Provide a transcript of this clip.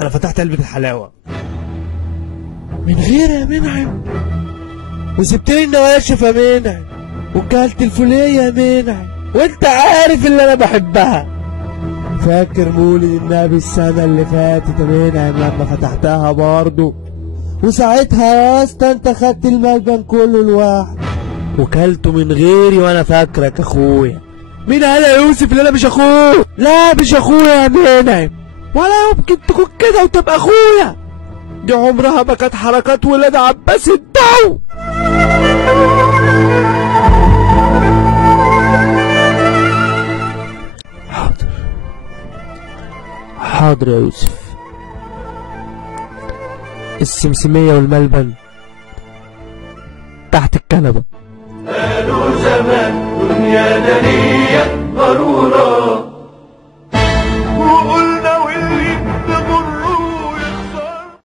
انا فتحت علبة الحلاوة من غير يا منعم، وسبتلي النواشف يا منعم، وكلت الفولية يا منعم، وانت عارف اللي انا بحبها. فاكر مولد النبي السنة اللي فاتت يا منعم لما فتحتها برضه، وساعتها يا اسطى انت خدت الملبن كله لوحدك وكلته من غيري، وانا فاكرك اخويا. مين قال يا يوسف اللي انا مش اخوه؟ لا مش اخويا يا منعم، ولا يمكن تكون كده وتبقى اخويا. دي عمرها ما كانت حركات ولاد عباس الدو. حاضر يا يوسف. السمسمية والملبن تحت الكنبة. قالوا زمان دنيا دنيا ضرورة